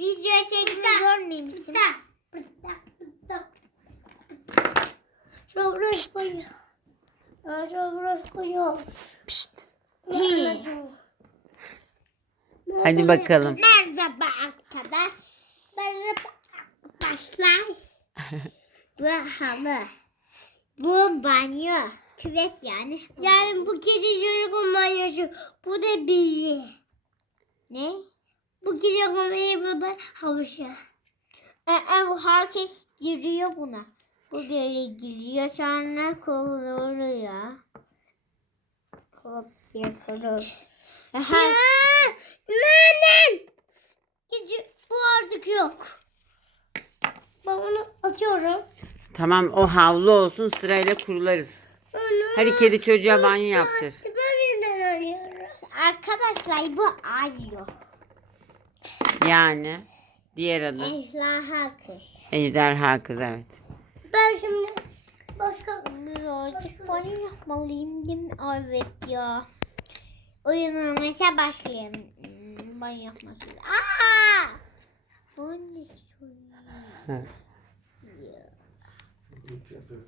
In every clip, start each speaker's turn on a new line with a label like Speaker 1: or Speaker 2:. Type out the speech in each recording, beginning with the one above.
Speaker 1: Video çektiğini görmeyeyim misin? Burası koyuyor. Burası koyuyor.
Speaker 2: Pişt. Hadi bakalım.
Speaker 1: Merhaba arkadaş. Merhaba arkadaşlar. bu halı. Bu banyo. Küvet yani. Yani bu kedi çocuğun banyosu. Bu da bizi. Ne? Bu kedi çocuğun bu da havuzu. E, e, bu herkes giriyor buna. Bu böyle giriyor sonra kuruluyor. Kopya kuruluyor. Ya, Menem. Gidiyor. Bu artık yok. Ben onu atıyorum.
Speaker 2: Tamam o havlu olsun sırayla kurularız. Hadi kedi çocuğa banyo yaptır.
Speaker 1: Böyle alıyorum. Arkadaşlar bu ayı.
Speaker 2: Yani diğer adı
Speaker 1: Ejderha kız.
Speaker 2: ejderha kız evet.
Speaker 1: Ben şimdi başka birazcık banyo yapmalıyım değil mi? Evet ya. Oyuna mesela başlayayım. Hmm, Banyo yapması. Aa! Bu ne.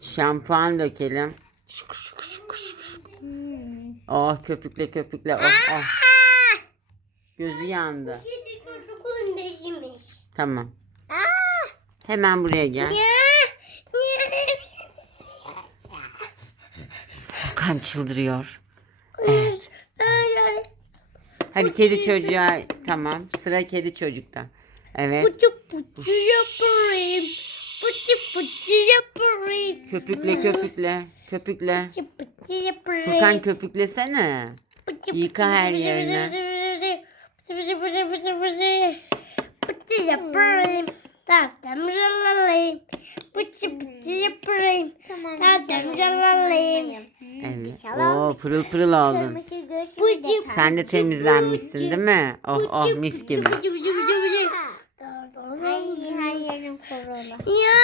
Speaker 2: Şampuan dökelim. Şık şık şık şık şık.
Speaker 1: Hmm.
Speaker 2: Oh köpükle köpükle oh oh. Gözü yandı. Tamam.
Speaker 1: Aa!
Speaker 2: Hemen buraya gel. Furkan çıldırıyor.
Speaker 1: Evet.
Speaker 2: Hadi kedi çocuğa tamam. Sıra kedi çocukta. Evet.
Speaker 1: Pıtı pıtı yaparım. Pıtı pıtı yaparım.
Speaker 2: Köpükle köpükle. Köpükle.
Speaker 1: Pıtı pıtı yaparım.
Speaker 2: Furkan köpüklesene. Yıka her yerine.
Speaker 1: Pıtı pıtı pıtı pıtı pıtı. Pıtı yaparım. Tatam jalalıyım. Pıtı pıtı yaparım. Tatam jalalıyım.
Speaker 2: Evet. Oo pırıl pırıl oldun. Sen de temizlenmişsin değil mi? Oh oh mis gibi.
Speaker 3: Hayır, her yerim kurulu.
Speaker 1: Ya.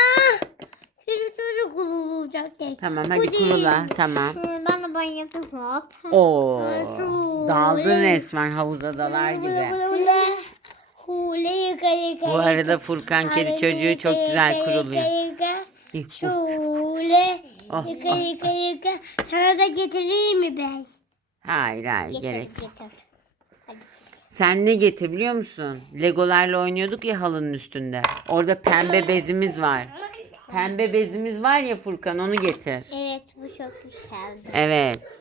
Speaker 1: Seni çocuk olacak tek.
Speaker 2: Tamam hadi kurula. Tamam.
Speaker 3: Ben de banyo yapayım hop.
Speaker 2: Oo. Daldın resmen havuza dalar gibi.
Speaker 1: Hule. Yıka yıka.
Speaker 2: Bu arada Furkan kedi çocuğu çok güzel kuruluyor.
Speaker 1: Şule.
Speaker 2: Oh,
Speaker 1: Yıka
Speaker 2: oh,
Speaker 1: yıka yıka. Sana da getireyim mi ben?
Speaker 2: Hayır hayır gerek.
Speaker 3: Getir.
Speaker 2: Sen ne getir biliyor musun? Legolarla oynuyorduk ya halının üstünde. Orada pembe bezimiz var. Pembe bezimiz var ya Furkan onu getir.
Speaker 3: Evet bu çok güzeldi.
Speaker 2: Evet.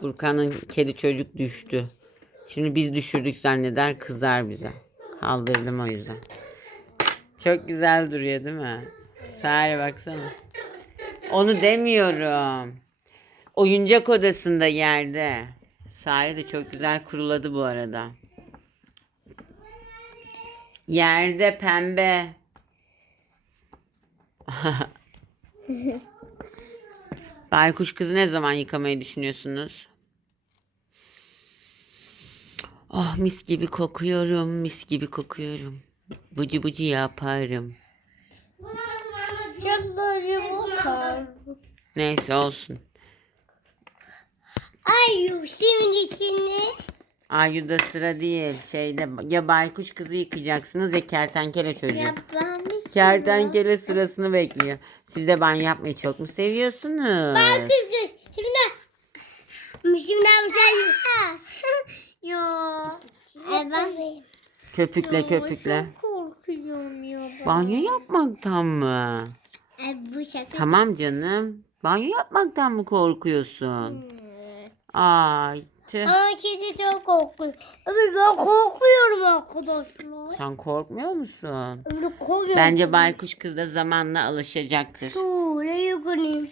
Speaker 2: Furkan'ın kedi çocuk düştü. Şimdi biz düşürdük zanneder kızar bize. Kaldırdım o yüzden. Çok güzel duruyor değil mi? Sare baksana. Onu demiyorum. Oyuncak odasında yerde. Sare de çok güzel kuruladı bu arada. Yerde pembe. Baykuş kızı ne zaman yıkamayı düşünüyorsunuz? Oh mis gibi kokuyorum, mis gibi kokuyorum. Bıcı bıcı yaparım.
Speaker 1: Bakar.
Speaker 2: Neyse olsun.
Speaker 1: Ay şimdi şimdi.
Speaker 2: Ayu'da sıra değil. Şeyde ya baykuş kızı yıkayacaksınız ya kertenkele çocuk.
Speaker 3: Ya ben
Speaker 2: Kertenkele sırasını bekliyor. Siz de banyo yapmayı çok mu seviyorsunuz?
Speaker 1: Kızız. Şimdi. Şimdi bir şey. Yo.
Speaker 3: E, ben
Speaker 2: Köpükle köpükle.
Speaker 3: çok korkuyorum ya. ben.
Speaker 2: Banyo yapmaktan mı?
Speaker 3: E, bu şaka.
Speaker 2: Tamam canım. Banyo yapmaktan mı korkuyorsun? Ay. tüh.
Speaker 1: Ama kedi çok korkuyor. Evet ben korkuyorum arkadaşlar.
Speaker 2: Sen korkmuyor musun?
Speaker 1: Evet korkuyorum.
Speaker 2: Bence baykuş kız da zamanla alışacaktır.
Speaker 1: Şöyle yıkanayım.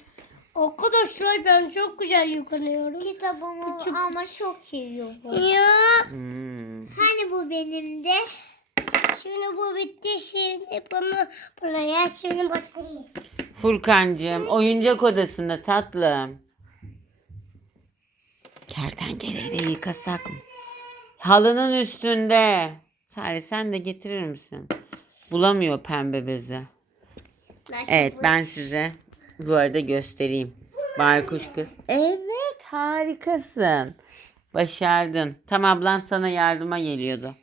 Speaker 1: Arkadaşlar ben çok güzel yıkanıyorum.
Speaker 3: Kitabımı ama çok seviyorum.
Speaker 1: Ya.
Speaker 2: Hmm.
Speaker 3: Hani bu benim de?
Speaker 1: Şimdi bu bitti. Şimdi bunu buraya şimdi başka bir.
Speaker 2: Furkancığım oyuncak odasında tatlım. Kertenkeleyi de yıkasak mı? Halının üstünde. Sare sen de getirir misin? Bulamıyor pembe bezi. Evet ben size bu arada göstereyim. Baykuş kız. Evet harikasın. Başardın. Tam ablan sana yardıma geliyordu.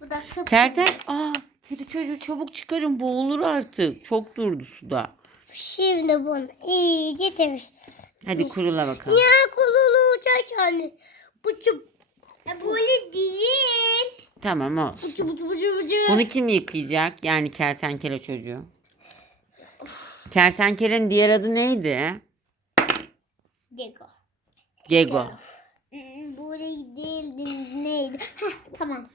Speaker 1: Bu da kıp.
Speaker 2: Kerten, aa kedi çocuğu çabuk çıkarın boğulur artık. Çok durdu suda.
Speaker 1: Şimdi bunu iyice temiz.
Speaker 2: Hadi kurula bakalım.
Speaker 1: Ya kullanılacak yani. Bu çup. E, böyle değil.
Speaker 2: Tamam olsun.
Speaker 1: Bucu bucu bucu bucu.
Speaker 2: Bunu kim yıkayacak? Yani kertenkele çocuğu. Kertenkelenin diğer adı neydi?
Speaker 1: Gego.
Speaker 2: Gego.
Speaker 1: Hmm, Böyle değildi neydi? Heh, tamam.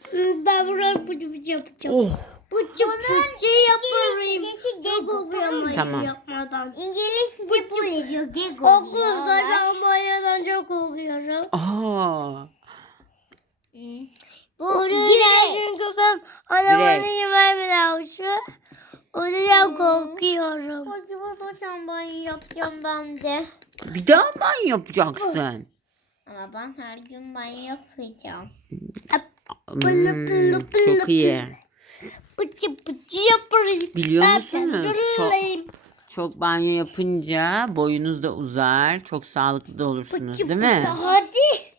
Speaker 1: Ben buraya bucu bucu yapacağım.
Speaker 2: Oh.
Speaker 1: Bucu bucu yaparım. Gego
Speaker 2: Tamam.
Speaker 1: yapmadan. İngilizce böyle diyor Gego. Okulda ben banyodan çok korkuyorum.
Speaker 2: Aa.
Speaker 1: Bu Oraya çünkü ben arabanı yemem lazım. O yüzden korkuyorum. Acaba hocam banyo yapacağım ben de.
Speaker 2: Bir daha banyo yapacaksın.
Speaker 1: Ama ben her gün banyo yapacağım.
Speaker 2: Hmm, çok iyi.
Speaker 1: Bıçı bıçı yaparım.
Speaker 2: Biliyor
Speaker 1: Ben
Speaker 2: musunuz? Çok, çok banyo yapınca boyunuz da uzar. Çok sağlıklı da olursunuz değil mi?
Speaker 1: Hadi.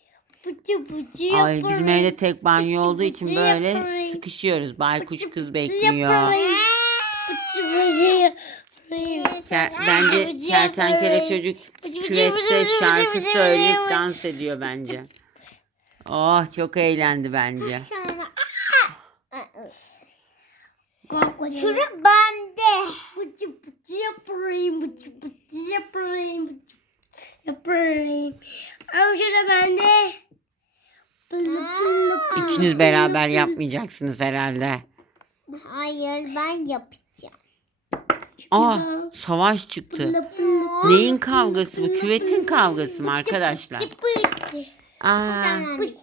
Speaker 1: Bıçı bıçı yaparım.
Speaker 2: Ay bizim evde tek banyo olduğu için böyle
Speaker 1: yaparım.
Speaker 2: sıkışıyoruz. Baykuş kız bekliyor.
Speaker 1: yaparım.
Speaker 2: Ker- bence
Speaker 1: yaparım.
Speaker 2: çocuk küvette şarkı söyleyip dans ediyor bence. Oh çok eğlendi bence.
Speaker 1: Şurası bende. Bıçı yaparım. Bıçı bıçı yaparım. Bıçı bıçı yaparım. Ama şurada bende.
Speaker 2: İkiniz beraber yapmayacaksınız herhalde.
Speaker 1: Hayır ben yapacağım.
Speaker 2: Aa savaş çıktı. Neyin kavgası bu? Küvetin kavgası mı arkadaşlar? Aa,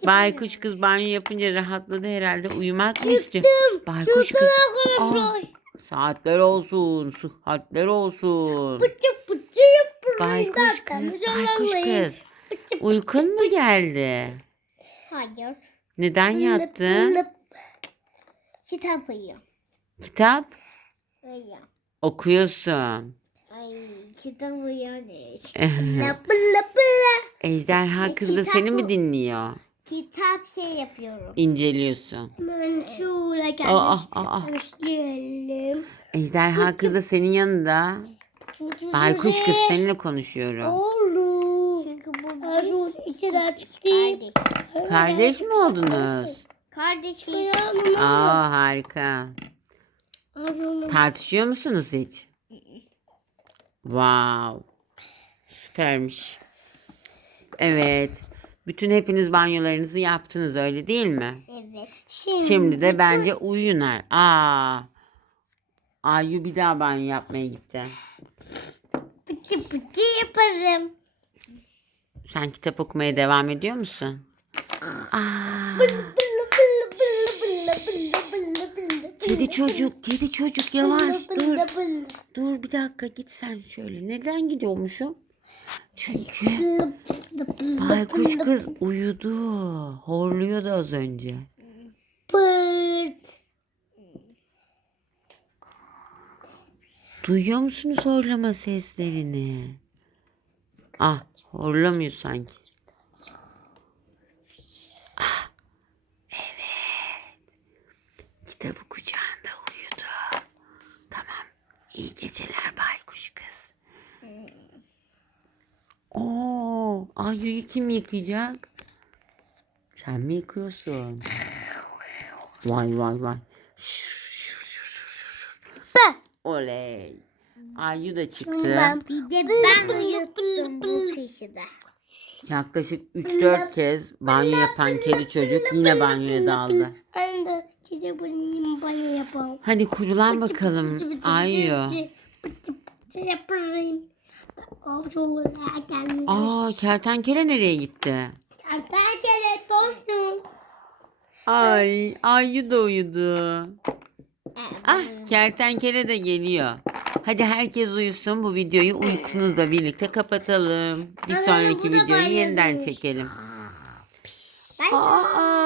Speaker 2: baykuş kız banyo yapınca rahatladı herhalde. Uyumak mı istiyor? Baykuş kız.
Speaker 1: Arkadaşlar.
Speaker 2: Saatler olsun, sıhhatler olsun. Baykuş kız, baykuş kız. Uykun mu geldi?
Speaker 1: Hayır.
Speaker 2: Neden yattın?
Speaker 1: Kitap uyuyorum.
Speaker 2: Kitap
Speaker 1: Uyuyorum.
Speaker 2: Okuyorsun.
Speaker 1: Ay kitap uyuyor ne? Lapı lapı la.
Speaker 2: Ejderha kız da
Speaker 1: Kitap
Speaker 2: seni mi
Speaker 1: bu.
Speaker 2: dinliyor?
Speaker 1: Kitap şey yapıyorum.
Speaker 2: İnceliyorsun.
Speaker 1: Ben şöyle
Speaker 2: Aa, aa, aa.
Speaker 1: gelmişlerim.
Speaker 2: Ejderha kız da senin yanında. Baykuş kız seninle konuşuyorum.
Speaker 1: Oğlum. Çünkü bu çıktı. Kardeş.
Speaker 2: Kardeş mi oldunuz?
Speaker 1: Kardeş
Speaker 2: Aa harika. Tartışıyor musunuz hiç? Wow. Süpermiş. Evet. Bütün hepiniz banyolarınızı yaptınız öyle değil mi?
Speaker 1: Evet. Şimdi,
Speaker 2: Şimdi de bence uyunar. Aa. Ayu bir daha banyo yapmaya gitti.
Speaker 1: pıtı pıtı yaparım.
Speaker 2: Sen kitap okumaya devam ediyor musun? Aa. Kedi çocuk, kedi çocuk yavaş dur. Dur bir dakika git sen şöyle. Neden gidiyormuşum? Çünkü baykuş kız uyudu. Horluyordu az önce.
Speaker 1: Pırt.
Speaker 2: Duyuyor musunuz horlama seslerini? Ah horlamıyor sanki. Ah, evet. Kitabı. Tamam. İyi geceler baykuş kız. Oo, Ayu'yu kim yıkayacak? Sen mi yıkıyorsun? Vay vay vay.
Speaker 1: Ben.
Speaker 2: Oley. Ayu da çıktı.
Speaker 1: Bir de ben uyuttum bu kışı da.
Speaker 2: Yaklaşık 3-4 kez banyo yapan kedi çocuk yine banyoya daldı.
Speaker 1: Ben de
Speaker 2: Hadi kurulan bakalım Ayu.
Speaker 1: Pıtı pıtı yaparım. O şöyle gelmiş.
Speaker 2: Aa kertenkele nereye gitti?
Speaker 1: Kertenkele dostum.
Speaker 2: Ay Ayu da uyudu. Ah kertenkele de geliyor. Hadi herkes uyusun bu videoyu uykunuzla birlikte kapatalım. Bir sonraki videoyu yeniden çekelim.
Speaker 1: Ben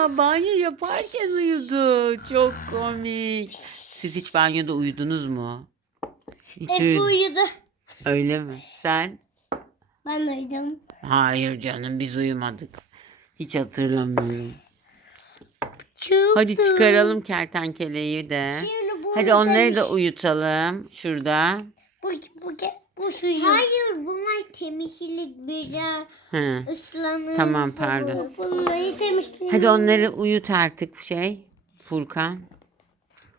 Speaker 2: Banyo yaparken uyudu. Çok komik. Siz hiç banyoda uyudunuz mu? Hiç
Speaker 1: Efe
Speaker 2: uyu-
Speaker 1: uyudu.
Speaker 2: Öyle mi? Sen?
Speaker 1: Ben uyudum.
Speaker 2: Hayır canım biz uyumadık. Hiç hatırlamıyorum.
Speaker 1: Çıktı.
Speaker 2: Hadi çıkaralım kertenkeleyi de.
Speaker 1: Şimdi
Speaker 2: Hadi onları
Speaker 1: demiş-
Speaker 2: da uyutalım şurada.
Speaker 1: Bu, bu, bu.
Speaker 3: Hayır bunlar temizlik
Speaker 2: Hı.
Speaker 3: ıslanır.
Speaker 2: Tamam pardon.
Speaker 1: Bunları temizleyelim.
Speaker 2: Hadi onları uyut artık şey Furkan.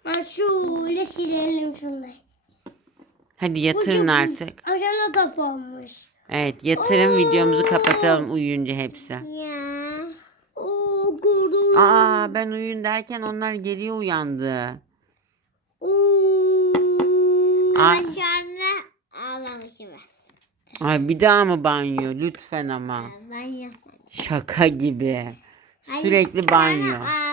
Speaker 1: Ha, şöyle silelim şunları.
Speaker 2: Hadi yatırın artık.
Speaker 1: Ajana kapanmış.
Speaker 2: Evet yatırın videomuzu kapatalım uyuyunca hepsi.
Speaker 3: Ya.
Speaker 1: Oo kuru.
Speaker 2: Aa ben uyuyun derken onlar geriye uyandı.
Speaker 1: Oo.
Speaker 2: Aa,
Speaker 3: Aşağımda ben.
Speaker 2: ay bir daha mı banyo lütfen ama.
Speaker 3: Ben yapmadım.
Speaker 2: Şaka gibi. Sürekli banyo.
Speaker 3: ağlamışım.